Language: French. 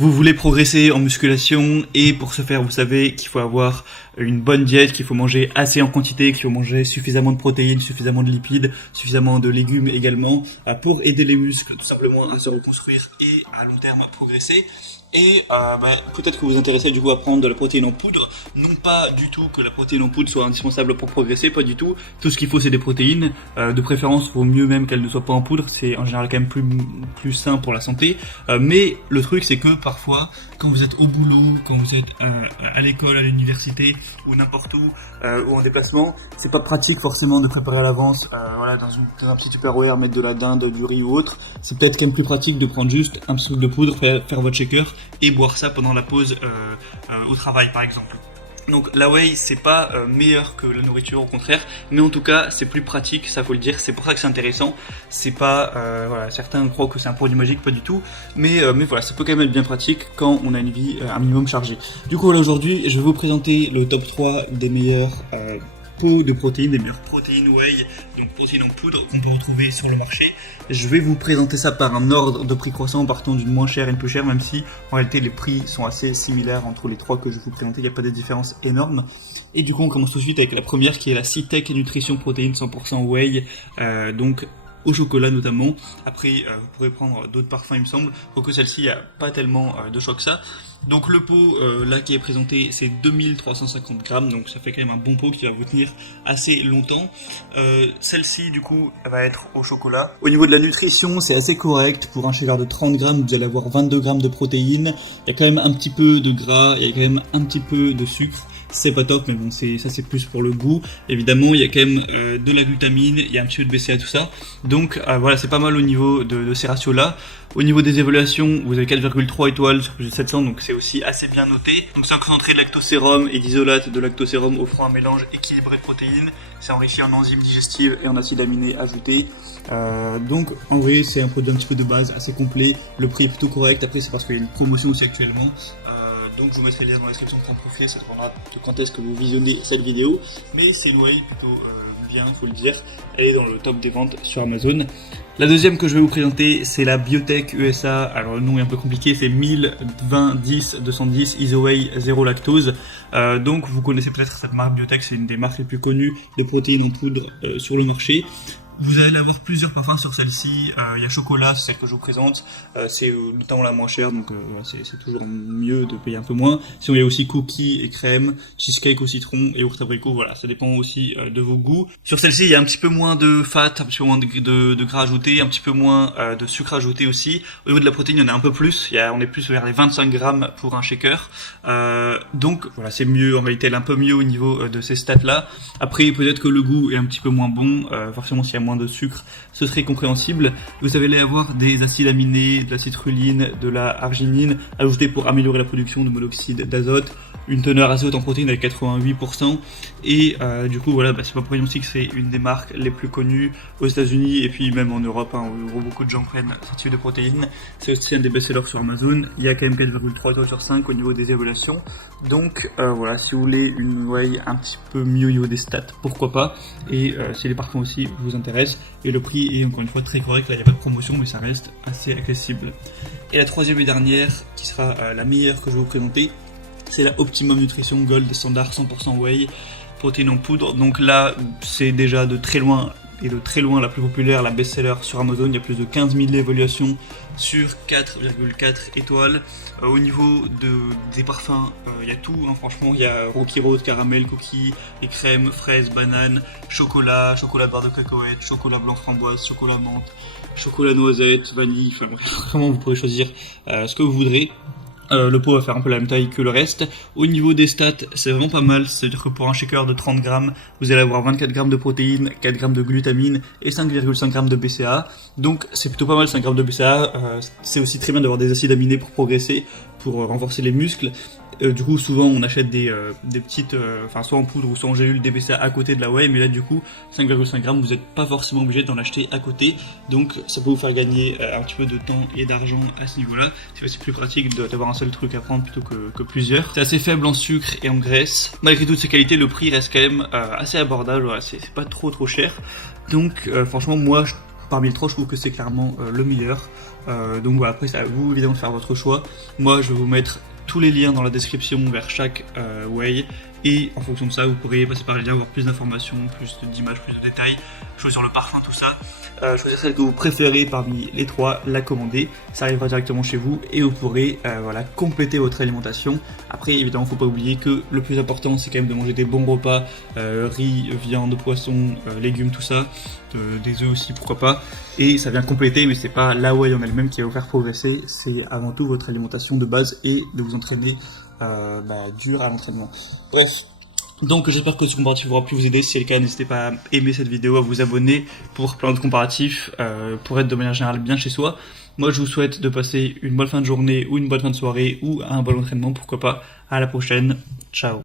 Vous voulez progresser en musculation et pour ce faire, vous savez qu'il faut avoir une bonne diète, qu'il faut manger assez en quantité, qu'il faut manger suffisamment de protéines, suffisamment de lipides, suffisamment de légumes également pour aider les muscles tout simplement à se reconstruire et à long terme progresser. Et peut-être que vous vous intéressez du coup à prendre de la protéine en poudre. Non pas du tout que la protéine en poudre soit indispensable pour progresser, pas du tout. Tout ce qu'il faut c'est des protéines. De préférence, vaut mieux même qu'elles ne soient pas en poudre. C'est en général quand même plus sain pour la santé. Mais le truc c'est que parfois, quand vous êtes au boulot, quand vous êtes à l'école, à l'université ou n'importe où ou en déplacement, c'est pas pratique forcément de préparer à l'avance. Dans un petit Tupperware, mettre de la dinde, du riz ou autre. C'est peut-être quand même plus pratique de prendre juste un petit truc de poudre, faire votre shaker et boire ça pendant la pause au travail par exemple. Donc la whey c'est pas meilleur que la nourriture, au contraire, mais en tout cas c'est plus pratique, ça faut le dire, c'est pour ça que c'est intéressant. C'est pas certains croient que c'est un produit magique, pas du tout, mais voilà, ça peut quand même être bien pratique quand on a une vie un minimum chargée. Du coup là aujourd'hui je vais vous présenter le top 3 des meilleurs pots de protéines, des meilleures protéines whey, donc protéines en poudre qu'on peut retrouver sur le marché. Je vais vous présenter ça par un ordre de prix croissant, partant d'une moins chère et une plus chère, même si en réalité les prix sont assez similaires entre les trois que je vais vous présenter, il n'y a pas de différence énorme. Et du coup on commence tout de suite avec la première qui est la Citec Nutrition Protéines 100% whey, donc au chocolat notamment. Après vous pourrez prendre d'autres parfums il me semble, quoique celle-ci il n'y a pas tellement de choix que ça. Donc le pot là qui est présenté c'est 2350 grammes, donc ça fait quand même un bon pot qui va vous tenir assez longtemps. Celle-ci du coup elle va être au chocolat. Au niveau de la nutrition c'est assez correct, pour un shaker de 30 grammes vous allez avoir 22 grammes de protéines, il y a quand même un petit peu de gras, il y a quand même un petit peu de sucre. C'est pas top, mais bon, ça c'est plus pour le goût. Évidemment, il y a quand même de la glutamine, il y a un petit peu de BCA, tout ça. Donc voilà, c'est pas mal au niveau de ces ratios-là. Au niveau des évaluations, vous avez 4,3 étoiles sur plus de 700, donc c'est aussi assez bien noté. Donc c'est un concentré de lactosérum et d'isolate de lactosérum offrant un mélange équilibré de protéines. C'est enrichi en enzymes digestives et en acides aminés ajoutés. Donc en vrai, c'est un produit un petit peu de base, assez complet. Le prix est plutôt correct. Après, c'est parce qu'il y a une promotion aussi actuellement. Donc je vous mettrai le lien dans la description pour en profiter, ça dépendra de quand est-ce que vous visionnez cette vidéo. Mais c'est une whey plutôt bien, faut le dire. Elle est dans le top des ventes sur Amazon. La deuxième que je vais vous présenter, c'est la Biotech USA. Alors le nom est un peu compliqué, c'est 1020-10-210 IsoWhey 0 lactose. Donc vous connaissez peut-être cette marque Biotech, c'est une des marques les plus connues des protéines en poudre sur le marché. Vous allez avoir plusieurs parfums sur celle-ci. Il y a chocolat, c'est celle que je vous présente. C'est notamment la moins chère, donc c'est toujours mieux de payer un peu moins. Sinon, il y a aussi cookies et crème, cheesecake au citron et ours abricot. Voilà, ça dépend aussi de vos goûts. Sur celle-ci, il y a un petit peu moins de fat, un petit peu moins de gras ajouté, un petit peu moins de sucre ajouté aussi. Au niveau de la protéine, il y en a un peu plus. On est plus vers les 25 grammes pour un shaker. Donc voilà, c'est mieux. En réalité, elle est un peu mieux au niveau de ces stats-là. Après, peut-être que le goût est un petit peu moins bon. Forcément, s'il y a moins de sucre, ce serait compréhensible. Vous allez avoir des acides aminés, de la citrulline, de la arginine ajoutés pour améliorer la production de monoxyde d'azote, une teneur assez haute en protéines avec 88%. Et du coup voilà, c'est pas pour rien aussi que c'est une des marques les plus connues aux États-Unis et puis même en Europe, où beaucoup de gens prennent ce type de protéines. C'est aussi un des best-sellers sur Amazon. Il y a quand même 4,3 étoiles sur 5 au niveau des évaluations. Donc voilà, si vous voulez une whey un petit peu mieux au niveau des stats, pourquoi pas. Et si les parfums aussi vous intéressent. Et le prix est encore une fois très correct, là il n'y a pas de promotion mais ça reste assez accessible. Et la troisième et dernière, qui sera la meilleure que je vais vous présenter, c'est la Optimum Nutrition Gold Standard 100% whey, protéines en poudre. Donc là c'est déjà de très loin la plus populaire, la best-seller sur Amazon. Il y a plus de 15 000 évaluations sur 4,4 étoiles. Au niveau des parfums, il y a tout, franchement. Il y a Rocky Road, caramel, cookies, et crème, fraises, bananes, chocolat barre de cacahuètes, chocolat blanc framboise, chocolat menthe, chocolat noisette, vanille. Enfin vraiment, vous pourrez choisir ce que vous voudrez. Le pot va faire un peu la même taille que le reste. Au niveau des stats, c'est vraiment pas mal. C'est-à-dire que pour un shaker de 30 grammes, vous allez avoir 24 grammes de protéines, 4 grammes de glutamine et 5,5 grammes de BCA. Donc c'est plutôt pas mal, 5 grammes de BCA. C'est aussi très bien d'avoir des acides aminés pour progresser, pour renforcer les muscles. Du coup souvent on achète des petites, soit en poudre ou soit en gélule des BCA à côté de la whey, mais là du coup 5,5 grammes vous n'êtes pas forcément obligé d'en acheter à côté, donc ça peut vous faire gagner un petit peu de temps et d'argent à ce niveau là. C'est plus pratique d'avoir un seul truc à prendre plutôt que plusieurs. C'est assez faible en sucre et en graisse. Malgré toutes ces qualités, le prix reste quand même assez abordable, voilà, c'est pas trop cher, donc franchement moi parmi les trois, je trouve que c'est clairement le meilleur. Donc voilà, après c'est à vous évidemment de faire votre choix. Moi je vais vous mettre tous les liens dans la description vers chaque way, et en fonction de ça vous pourrez passer par les liens, avoir plus d'informations, plus d'images, plus de détails, choisir le parfum, tout ça, choisir celle que vous préférez parmi les trois, la commander, ça arrivera directement chez vous et vous pourrez voilà, compléter votre alimentation. Après évidemment faut pas oublier que le plus important c'est quand même de manger des bons repas, riz, viande, poisson, légumes, tout ça, des œufs aussi pourquoi pas, et ça vient compléter, mais c'est pas la way en elle-même qui va vous faire progresser, c'est avant tout votre alimentation de base et de vous entraîner dur à l'entraînement. Bref, donc j'espère que ce comparatif aura pu vous aider. Si c'est le cas, n'hésitez pas à aimer cette vidéo, à vous abonner pour plein d'autres comparatifs, pour être de manière générale bien chez soi. Moi je vous souhaite de passer une bonne fin de journée ou une bonne fin de soirée ou un bon entraînement, pourquoi pas. À la prochaine, ciao.